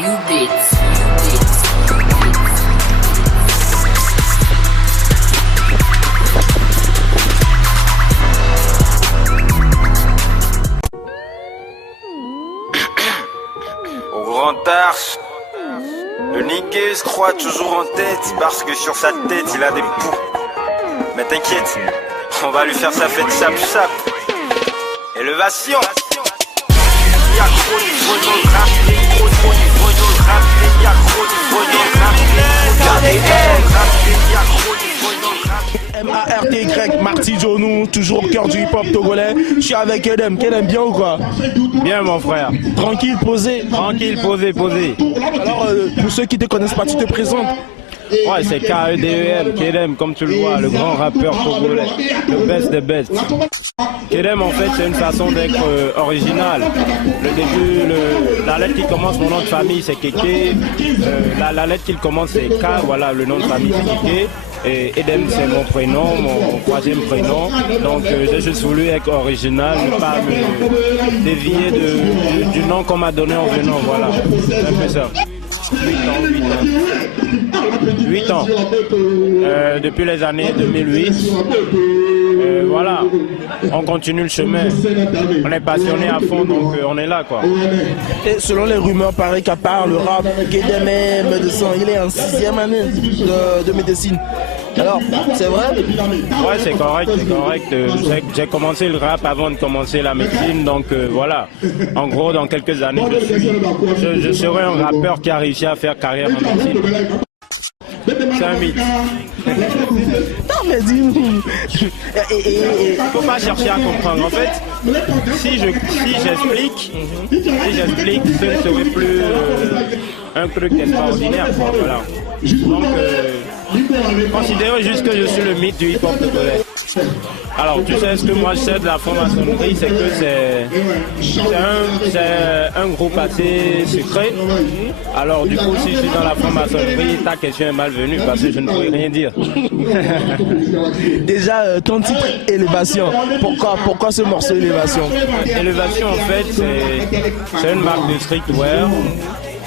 U-Beats. Au Grand Arche, le nigga se croit toujours en tête parce que sur sa tête il a des poux. Mais t'inquiète, on va lui faire sa fête chap-chap. Élévation. Y'a gros niveau dans le rap, gros niveau dans le rap, y'a gros niveau dans le rap, M-A-R-T-Y, Marty Jonou, toujours au cœur du hip-hop togolais. Je suis avec Kedem. Kedem, bien ou quoi? Bien mon frère. Tranquille, posé. Tranquille, posé. Alors, pour ceux qui ne te connaissent pas, tu te présentes. Ouais, c'est K-E-D-E-M, Kedem, comme tu le vois, le grand rappeur togolais, le best des best. Kedem, en fait, c'est une façon d'être original. Le début, la lettre qui commence mon nom de famille, c'est Kéké. La lettre qui commence, c'est K, voilà, le nom de famille, c'est Kéké. Et Edem, c'est mon prénom, mon troisième prénom. Donc, j'ai juste voulu être original, ne pas me dévier du nom qu'on m'a donné en venant, voilà. C'est un peu ça. 8 ans. Depuis les années 2008. Voilà, on continue le chemin. On est passionné à fond, donc on est là, quoi. Et selon les rumeurs, paraît qu'à part le rap, Kedem est médecin. Il est en 6e année de médecine. Alors, c'est vrai? Ouais, c'est correct. J'ai commencé le rap avant de commencer la médecine, donc voilà. En gros, dans quelques années, je serai un rappeur qui a réussi à faire carrière en médecine. C'est un mythe. Non, mais dis-nous. Faut pas chercher à comprendre. En fait, si j'explique, ce ne serait plus un truc extraordinaire. Voilà. Donc, considérez juste que je suis le mythe du hip-hop togolais. Alors, tu sais ce que moi je sais de la franc-maçonnerie, c'est que c'est un groupe assez secret. Alors, du coup, si je suis dans la franc-maçonnerie, ta question est malvenue parce que je ne pourrais rien dire. Déjà, ton titre Élévation. Pourquoi ce morceau Élévation? Élévation, en fait, c'est une marque de streetwear.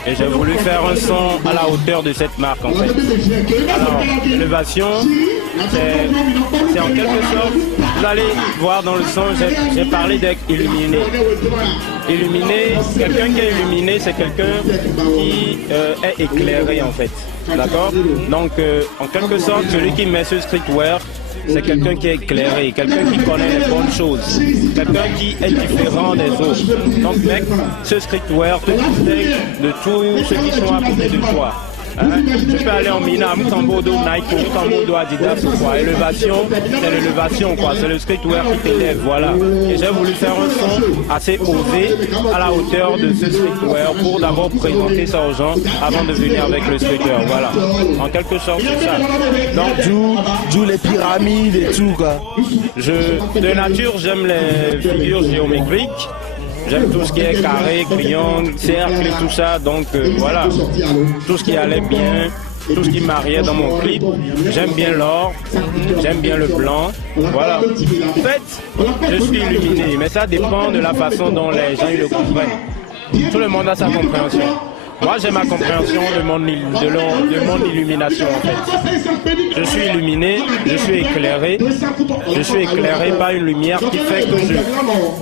Et j'ai voulu faire un son à la hauteur de cette marque, en fait. Alors, Élévation, c'est en quelque sorte, vous allez voir dans le son, j'ai parlé d'être illuminé. Illuminé, quelqu'un qui est illuminé, c'est quelqu'un qui est éclairé, en fait. D'accord? Donc, en quelque sorte, celui qui met ce streetwear, c'est quelqu'un qui est éclairé, quelqu'un qui connaît les bonnes choses, quelqu'un qui est différent des autres. Donc mec, ce streetwear te distingue de tous ceux qui sont à côté de toi. Je peux aller en Mina, Mutambodo, Nike, Mutambodo, Adidas ou quoi. Élévation, c'est l'élévation quoi, c'est le streetwear qui t'élève, voilà. Et j'ai voulu faire un son assez osé, à la hauteur de ce streetwear pour d'abord présenter ça aux gens avant de venir avec le streetwear, voilà. En quelque sorte, c'est ça. Donc, d'où les pyramides et tout quoi. De nature, j'aime les figures géométriques. J'aime tout ce qui est carré, triangle, cercle et tout ça, donc voilà, tout ce qui allait bien, tout ce qui mariait dans mon clip. J'aime bien l'or, j'aime bien le blanc, voilà. En fait, je suis illuminé, mais ça dépend de la façon dont les gens ils le comprennent. Tout le monde a sa compréhension. Moi j'ai ma compréhension de mon illumination en fait. Je suis illuminé, je suis éclairé par une lumière qui fait que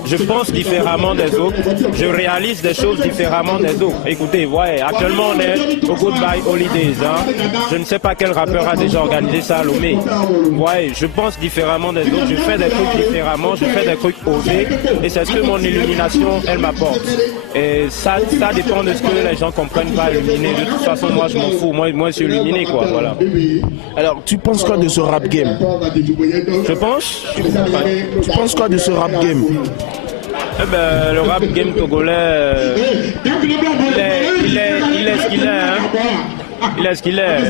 je pense différemment des autres, je réalise des choses différemment des autres. Écoutez, ouais, actuellement on est au Goodbye Holidays, hein. Je ne sais pas quel rappeur a déjà organisé ça à Lomé. Ouais, je pense différemment des autres, je fais des trucs différemment, je fais des trucs osés et c'est ce que mon illumination elle m'apporte. Et ça dépend de ce que les gens comprennent pas illuminé. De toute façon, moi je m'en fous. Moi je suis illuminé quoi. Voilà. Alors, tu penses quoi de ce rap game? Je pense. Tu penses quoi de ce rap game? Eh ben, le rap game togolais, il est ce qu'il est. Hein. Il est ce qu'il est.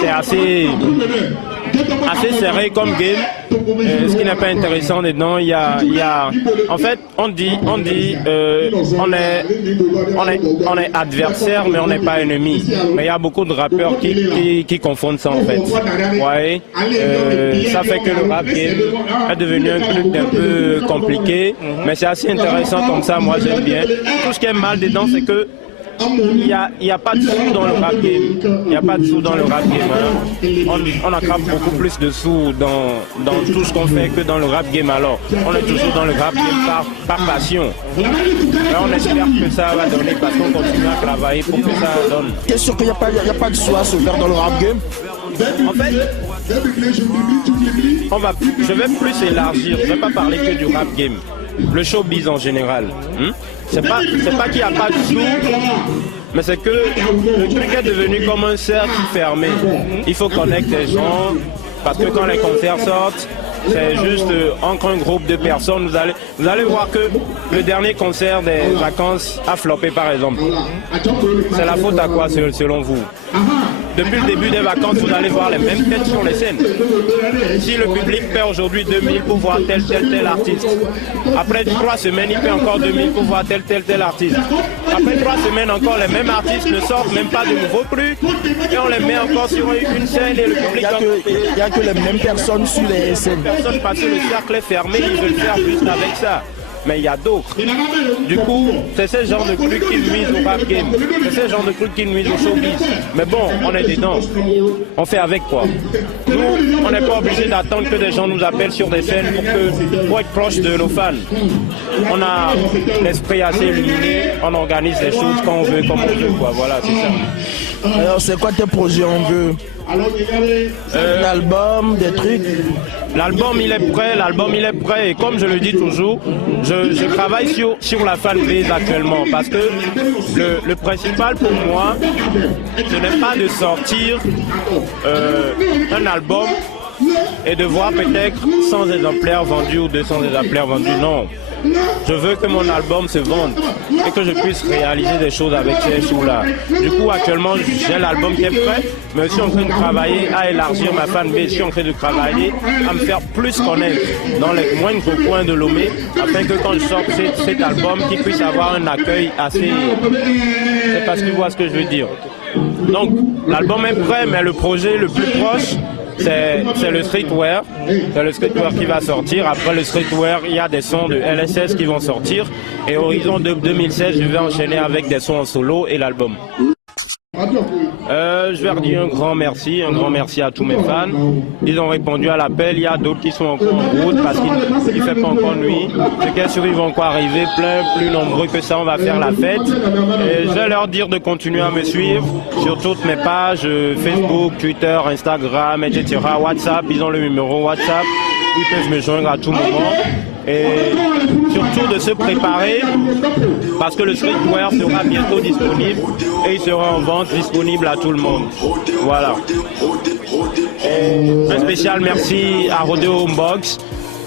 C'est assez serré comme game. Ce qui n'est pas intéressant dedans, il y a en fait on est adversaire mais on n'est pas ennemi. Mais il y a beaucoup de rappeurs qui confondent ça en fait. Ouais, ça fait que le rap game est devenu un truc un peu compliqué, mais c'est assez intéressant comme ça. Moi j'aime bien. Tout ce qui est mal dedans, c'est que il y a pas de sous dans le rap game. Il n'y a pas de sous dans le rap game. Hein. On attrape beaucoup plus de sous dans tout ce qu'on fait que dans le rap game. Alors, on est toujours dans le rap game par passion. Mais on espère que ça va donner parce qu'on continue à travailler pour que ça donne. T'es sûr qu'il n'y a pas de sous à se faire dans le rap game? En fait, je vais plus élargir. Je ne vais pas parler que du rap game. Le showbiz en général. C'est pas qu'il n'y a pas de sous, mais c'est que le truc est devenu comme un cercle fermé. Il faut connecter les gens, parce que quand les concerts sortent, c'est juste entre un groupe de personnes. Vous allez voir que le dernier concert des vacances a floppé par exemple. C'est la faute à quoi selon vous? Depuis le début des vacances, vous allez voir les mêmes têtes sur les scènes. Si le public paie aujourd'hui 2000 pour voir tel artiste, après 3 semaines, il paie encore 2000 pour voir tel artiste. Après 3 semaines encore, les mêmes artistes ne sortent même pas de nouveaux trucs et on les met encore sur une scène et le public... Il n'y a que les mêmes personnes sur les scènes. Parce que le cercle est fermé, ils veulent faire juste avec ça. Mais il y a d'autres. Du coup, c'est ce genre de trucs qui nuisent au rap game. C'est ce genre de trucs qui nuisent au showbiz. Mais bon, on est dedans. On fait avec quoi. Nous, on n'est pas obligé d'attendre que des gens nous appellent sur des scènes pour être proche de nos fans. On a l'esprit assez illuminé, on organise les choses quand on veut, comme on veut, quoi. Voilà, c'est ça. Alors, c'est quoi tes projets? On veut un album, des trucs? L'album il est prêt et comme je le dis toujours, je travaille sur la fanbase actuellement parce que le principal pour moi, ce n'est pas de sortir un album et de voir peut-être 100 exemplaires vendus ou 200 exemplaires vendus, non. Je veux que mon album se vende et que je puisse réaliser des choses avec ces sous-là. Du coup, actuellement, j'ai l'album qui est prêt, mais je suis en train de travailler à élargir ma fanbase. Je suis en train de travailler à me faire plus connaître dans les moindres coins de Lomé, afin que quand je sorte cet album, qu'il puisse avoir un accueil assez... C'est parce que tu vois ce que je veux dire. Donc, l'album est prêt, mais le projet le plus proche, c'est le streetwear. C'est le streetwear qui va sortir. Après le streetwear, il y a des sons de LSS qui vont sortir. Et horizon de 2016, je vais enchaîner avec des sons en solo et l'album. Je vais redire un grand merci à tous mes fans. Ils ont répondu à l'appel. Il y a d'autres qui sont encore en route parce qu'il ne fait pas encore nuit. C'est bien sûr, ils vont encore arriver plus nombreux que ça. On va faire la fête. Et je vais leur dire de continuer à me suivre sur toutes mes pages Facebook, Twitter, Instagram, etc. WhatsApp, ils ont le numéro WhatsApp. Ils peuvent me joindre à tout moment. Et surtout de se préparer parce que le streetwear sera bientôt disponible et il sera en vente disponible à tout le monde. Voilà. Et un spécial merci à Rodeo Homebox,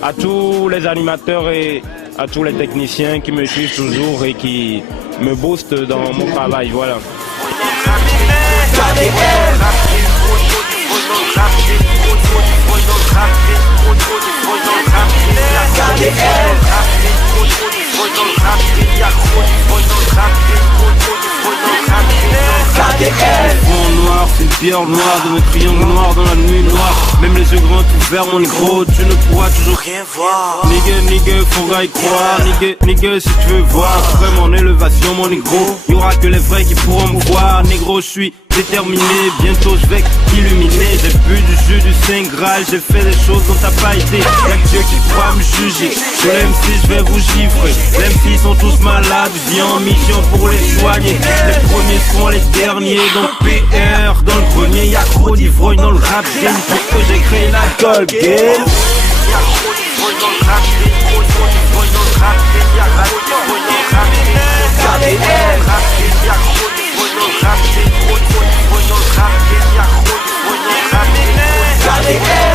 à tous les animateurs et à tous les techniciens qui me suivent toujours et qui me boostent dans mon travail. Voilà. Fond noir, c'est une pierre noire de mes triangles noirs dans la nuit noire. Même les yeux grands ouverts, mon négro, tu ne pourras toujours rien voir. Nigga, faudra y croire. Nigga, si tu veux voir vraiment mon élévation, mon négro, y'aura que les vrais qui pourront me voir. Négro, je suis déterminé, bientôt je vais illuminer. J'ai bu du jus du Saint Graal, j'ai fait des choses dont t'as pas été. Y'a que Dieu qui pourra me juger. Sur les MC, je vais vous gifler. Les MC sont tous malades, viens en mission pour les soigner. Les premiers seront les derniers, donc PR. Dans le grenier, y'a trop d'ivrogne dans le rap game. Pour que j'ai créé l'alcool game. Y'a trop d'ivrogne dans le rap game. Trop d'ivrogne dans le rap game. Y'a trop d'ivrogne dans le rap game. Y'a trop d'ivrogne dans le rap game. Trop d'ivrogne dans le rap game. Y'a trop d'ivrogne dans le rap game.